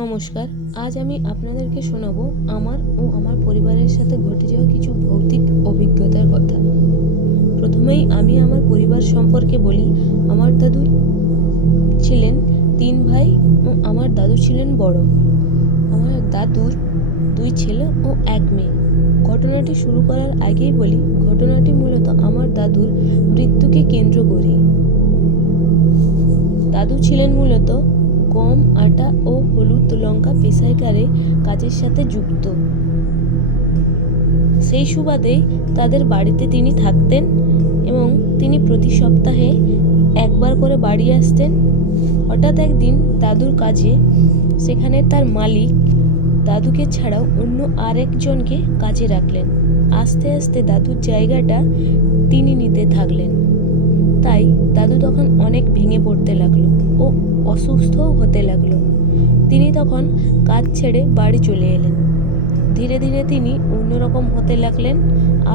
নমস্কার। আজ আমি আপনাদেরকে শোনাবো আমার ও আমার পরিবারের সাথে ঘটে যাওয়া কিছু ভৌতিক অভিজ্ঞতার কথা। প্রথমেই আমি আমার পরিবার সম্পর্কে বলি। আমার দাদু ছিলেন 3 ভাই ও আমার দাদু ছিলেন বড়। আমার দাদুর 2 ছেলে ও 1 মেয়ে। ঘটনাটি শুরু করার আগেই বলি, ঘটনাটি মূলত আমার দাদুর মৃত্যুকে কেন্দ্র করেই। দাদু ছিলেন মূলত গম, আটা ও হলুদ লঙ্কা পেশাইকারে কাজের সাথে যুক্ত। সেই সুবাদে তাদের বাড়িতে তিনি থাকতেন এবং তিনি প্রতি সপ্তাহে একবার করে বাড়ি আসতেন। হঠাৎ একদিন দাদুর কাজে সেখানে তার মালিক দাদুকে ছাড়াও অন্য আরেকজনকে কাজে রাখলেন। আস্তে আস্তে দাদুর জায়গাটা তিনি নিতে থাকলেন। তাই দাদু তখন অনেক ভেঙে পড়তে লাগলো ও অসুস্থও হতে লাগলো। তিনি তখন কাজ ছেড়ে বাড়ি চলে এলেন। ধীরে ধীরে তিনি অন্যরকম হতে লাগলেন,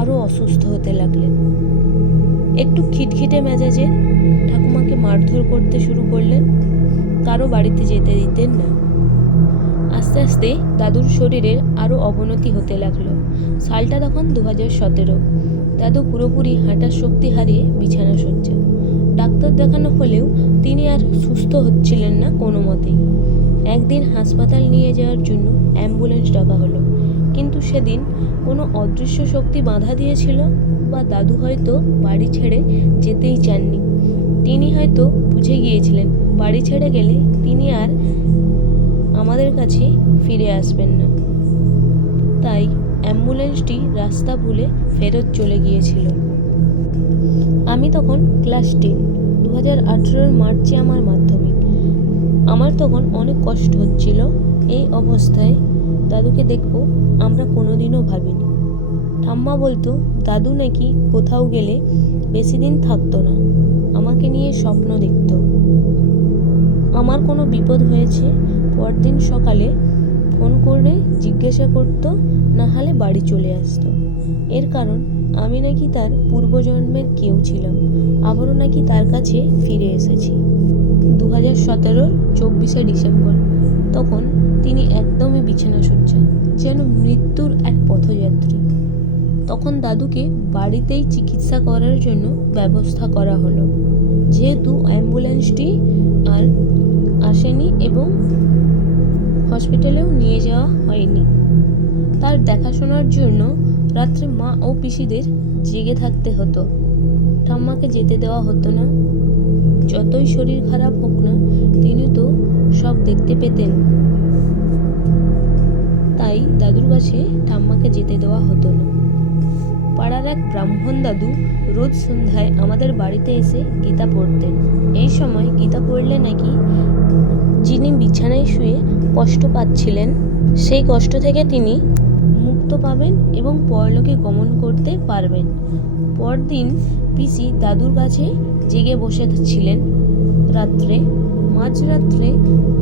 আরও অসুস্থ হতে লাগলেন। একটু খিটখিটে মেজাজে ঠাকুমাকে মারধর করতে শুরু করলেন। কারো বাড়িতে যেতে দিতেন না। আস্তে আস্তে দাদুর শরীরের আরও অবনতি হতে লাগলো। সালটা তখন 2017। দাদু পুরোপুরি হাঁটার শক্তি হারিয়ে বিছানা শয্যা। ডাক্তার দেখানো হলেও তিনি আর সুস্থ হচ্ছিলেন না কোনো মতেই। একদিন হাসপাতাল নিয়ে যাওয়ার জন্য অ্যাম্বুলেন্স ডাকা হলো, কিন্তু সেদিন কোনো অদৃশ্য শক্তি বাধা দিয়েছিল, বা দাদু হয়তো বাড়ি ছেড়ে যেতেই চাননি। তিনি হয়তো বুঝে গিয়েছিলেন বাড়ি ছেড়ে গেলে তিনি আর আমাদের কাছে ফিরে আসবেন না। তাই অ্যাম্বুলেন্সটি রাস্তা ভুলে ফেরত চলে গিয়েছিল। আমি তখন ক্লাস 10। 2018 মার্চে আমার মাধ্যমিক। আমার তখন অনেক কষ্ট হচ্ছিল। এই অবস্থায় দাদুকে দেখবো আমরা কোনোদিনও ভাবিনি। ঠাম্মা বলতো দাদু নাকি কোথাও গেলে বেশি দিন থাকতো না, আমাকে নিয়ে স্বপ্ন দেখতো। আমার কোনো বিপদ হয়েছে পরদিন সকালে ফোন করে জিজ্ঞাসা করতো, না হলে বাড়ি চলে আসতো। এর কারণ আমি নাকি তার পূর্বজন্মের কেউ ছিলাম, আবারও নাকি তার কাছে ফিরে এসেছি। 2017 24শে ডিসেম্বর। তখন তিনি একদমই বিছানা শয্যা, যেন মৃত্যুর এক পথযাত্রী। তখন দাদুকে বাড়িতেই চিকিৎসা করার জন্য ব্যবস্থা করা হলো, যেহেতু অ্যাম্বুলেন্সটি আর আসেনি এবং হসপিটালেও নিয়ে যাওয়া হয়নি। তার দেখাশোনার জন্য রাত্রে মা ও পিসিদের জেগে থাকতে হতো। ঠাম্মাকে যেতে দেওয়া হতো না। যতই শরীর খারাপ হোক না, তিনি তো সব দেখতে পেতেন। তাই দাদুর কাছে ঠাম্মাকে যেতে দেওয়া হতো না। পাড়ার এক ব্রাহ্মণ দাদু রোজ সন্ধ্যায় আমাদের বাড়িতে এসে গীতা পড়তেন। এই সময় গীতা পড়লে নাকি যিনি বিছানায় শুয়ে কষ্ট পাচ্ছিলেন, সেই কষ্ট থেকে তিনি মুক্ত পাবেন এবং পরলোকে গমন করতে পারবেন। পরদিন পিসি দাদুর কাছে জেগে বসেছিলেন। রাত্রে মাঝরাত্রে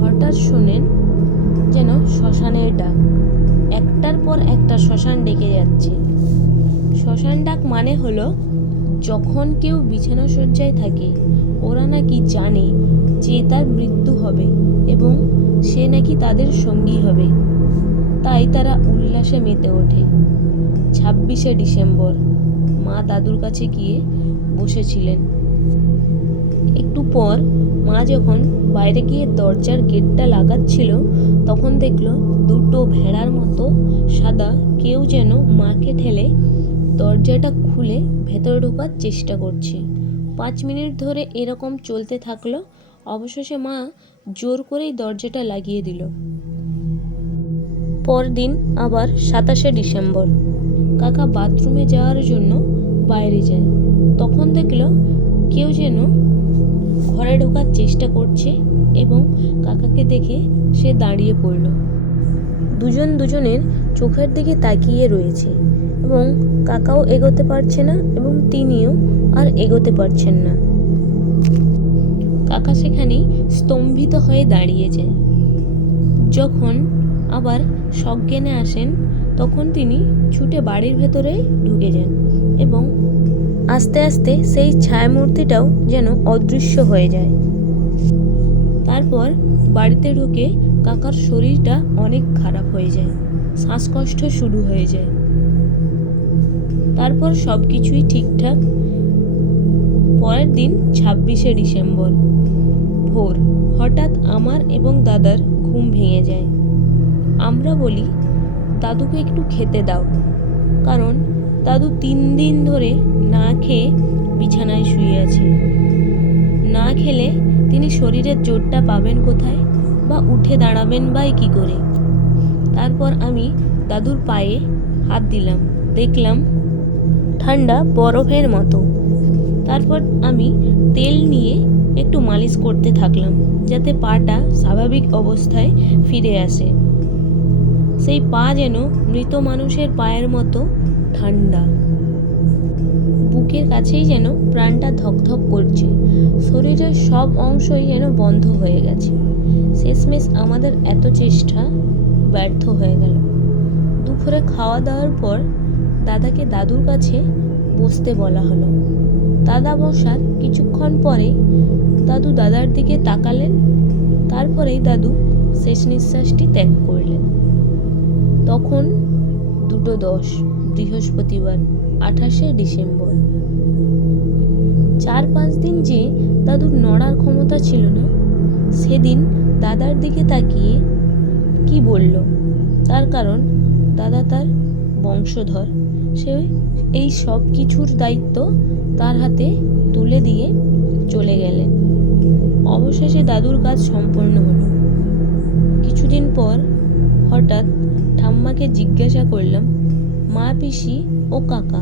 হঠাৎ শোনেন যেন শ্মশানের ডাক। একটার পর একটা শ্মশান ডেকে যাচ্ছে। শ্মশান ডাক মানে হলো, যখন কেউ বিছানা শয্যায় থাকে, ওরা নাকি জানে যে তার মৃত্যু হবে এবং সে নাকি তাদের সঙ্গী হবে। তাই তারা উল্লাসে মেতে ওঠে। 26শে ডিসেম্বর মা দাদুর কাছে গিয়ে বসেছিলেন। একটু পর মা যখন বাইরে গিয়ে দরজার গেটটা লাগাচ্ছিল, তখন দেখলো দুটো ভেড়ার মতো সাদা কেউ যেন মাকে ঠেলে দরজাটা খুলে ভেতরে ঢোকার চেষ্টা করছে। 5 মিনিট ধরে এরকম চলতে থাকলো। অবশেষে মা জোর করেই দরজাটা লাগিয়ে দিল। পরদিন আবার 27শে ডিসেম্বর কাকা বাথরুমে যাওয়ার জন্য বাইরে যায়। তখন দেখলো কেউ যেন ঘরে ঢোকার চেষ্টা করছে এবং কাকাকে দেখে সে দাঁড়িয়ে পড়ল। দুজন দুজনের চোখের দিকে তাকিয়ে রয়েছে এবং কাকাও এগোতে পারছে না এবং তিনিও আর এগোতে পারছেন না। কাকা সেখানেই স্তম্ভিত হয়ে দাঁড়িয়ে যায়। যখন আবার সজ্ঞানে আসেন, তখন তিনি ছুটে বাড়ির ভেতরে ঢুকে যান এবং আস্তে আস্তে সেই ছায়ামূর্তিটাও যেন অদৃশ্য হয়ে যায়। তারপর বাড়িতে ঢুকে কাকার শরীরটা অনেক খারাপ হয়ে যায়, শ্বাসকষ্ট শুরু হয়ে যায়। তারপর সব কিছুই ঠিকঠাক। পরের দিন 26শে ডিসেম্বর ভোর, হঠাৎ আমার এবং দাদার ঘুম ভেঙে যায়। আমরা বলি, দাদুকে একটু খেতে দাও, কারণ দাদু 3 দিন ধরে না খেয়ে বিছানায় শুয়ে আছে। না খেলে তিনি শরীরের জোরটা পাবেন কোথায়, বা উঠে দাঁড়াবেন বাই কী করে? তারপর আমি দাদুর পায়ে হাত দিলাম, দেখলাম ঠান্ডা বরফের মতো। তারপর আমি তেল নিয়ে একটু মালিশ করতে থাকলাম, যাতে পাটা স্বাভাবিক অবস্থায় ফিরে আসে। সেই পা যেন মৃত মানুষের পায়ের মতো ঠান্ডা। বুকের কাছেই যেন প্রাণটা ধকধক করছে, শরীরের সব অংশই যেন বন্ধ হয়ে গেছে। শেষমেশ আমাদের এত চেষ্টা ব্যর্থ হয়ে গেল। দুপুরে খাওয়া দাওয়ার পর দাদাকে দাদুর কাছে বসতে বলা হলো। দাদা বসার কিছুক্ষণ পরেই দাদু দাদার দিকে তাকালেন। তারপরেই দাদু শেষ নিঃশ্বাসটি ত্যাগ করলেন। তখন 2:10, বৃহস্পতিবার, 28শে ডিসেম্বর। 4-5 দিন যে দাদুর নড়ার ক্ষমতা ছিল না, সেদিন দাদার দিকে তাকিয়ে কি বলল? তার কারণ দাদা তার বংশধর, সে এই সব কিছুর দায়িত্ব তার হাতে তুলে দিয়ে চলে গেলেন। অবশেষে দাদুর কাজ সম্পন্ন হলো। কিছুদিন পর হঠাৎ ঠাম্মাকে জিজ্ঞাসা করলাম, মা, পিসি ও কাকা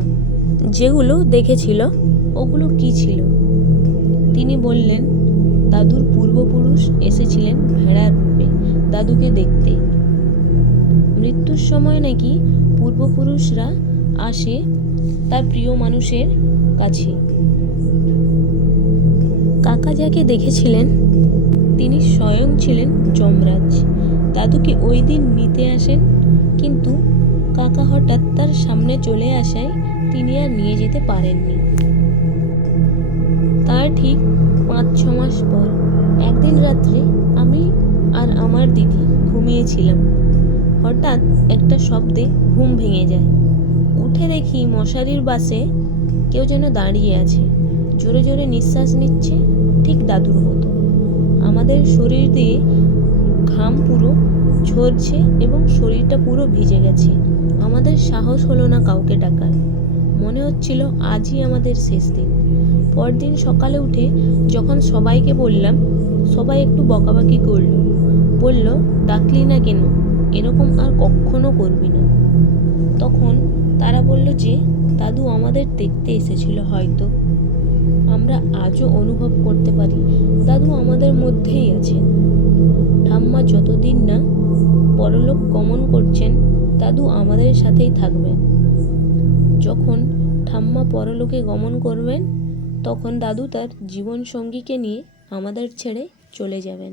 যেগুলো দেখেছিল ওগুলো কি ছিল? তিনি বললেন, দাদুর পূর্বপুরুষ এসেছিলেন ভেড়ার রূপে দাদুকে দেখতে। মৃত্যুর সময় নাকি পূর্বপুরুষরা আসে তার প্রিয় মানুষের কাছে। কাকা যাকে দেখেছিলেন তিনি স্বয়ং ছিলেন যমরাজ। দাদুকে ওই দিন নিতে আসেন, কিন্তু কাকা হঠাৎ তার সামনে চলে আসায় তিনি আর নিয়ে যেতে পারেননি। তার ঠিক 5-6 মাস পর একদিন রাত্রে আমি আর আমার দিদি ঘুমিয়েছিলাম। হঠাৎ একটা শব্দে ঘুম ভেঙে যায়। উঠে দেখি মশারির বাসে কেউ যেন দাঁড়িয়ে আছে, জোরে জোরে নিঃশ্বাস নিচ্ছে, ঠিক দাদুর মতো। আমাদের শরীর দিয়ে ঘাম পুরো ঝরছে এবং শরীরটা পুরো ভিজে গেছে। আমাদের সাহস হলো না কাউকে ডাকার। মনে হচ্ছিল আজই আমাদের শেষ দিন। পরদিন সকালে উঠে যখন সবাইকে বললাম, সবাই একটু বকাবকি করলো, বলল, ডাকলি না কেন, এরকম আর কখনো করবি না। তখন তারা বলল যে দাদু আমাদের দেখতে এসেছিল হয়তো। আমরা আজও অনুভব করতে পারি দাদু আমাদের মধ্যেই আছেন। ঠাম্মা যতদিন না পরলোক গমন করছেন, দাদু আমাদের সাথেই থাকবেন। যখন ঠাম্মা পরলোকে গমন করবেন, তখন দাদু তার জীবন সঙ্গীকে নিয়ে আমাদের ছেড়ে চলে যাবেন।